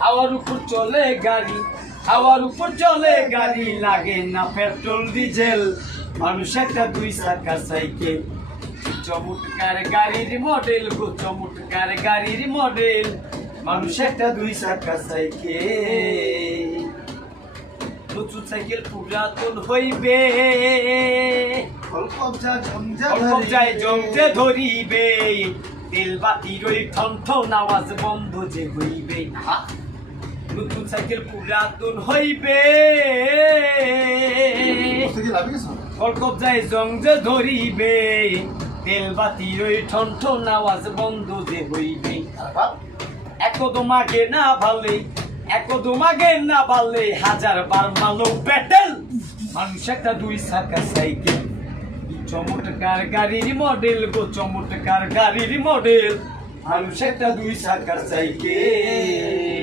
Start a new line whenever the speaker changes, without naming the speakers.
হাওয়ার উপর চলে গাড়ি হাওয়ার উপর চলে গাড়ি লাগে না পেট্রোল ডিজেল। মানুষ একটা দুই চাকা সাইকেল। চমৎকার গাড়ির মডেল গো চমৎকার গাড়ির মডেল। মানুষ একটা দুই চাকা সাইকেল। নতুন সাইকেল পুরাতন হইবে।
অল্প
যায় জমতে ধরিবে। তেল বাতির ওই ঠন ঠন আওয়াজ বন্ধ যে হইবে আহা! নতুন সাইকেল পুরাতন হইবে। কলকপ যায় জং যে ধরিবে। তেল বাতির ওই ঠন ঠন আওয়াজ বন্ধ যে হইবে।
খারাপ
একদমাগে না ভালে একদমাগে না ভালে হাজার বার মালো পেটেল মানুষ একটা দুই চাকা সাইকেল চমৎকার গাড়ির মডেল গো চমৎকার গাড়ির মডেল মানুষ একটা দুই চাকার সাইকেল।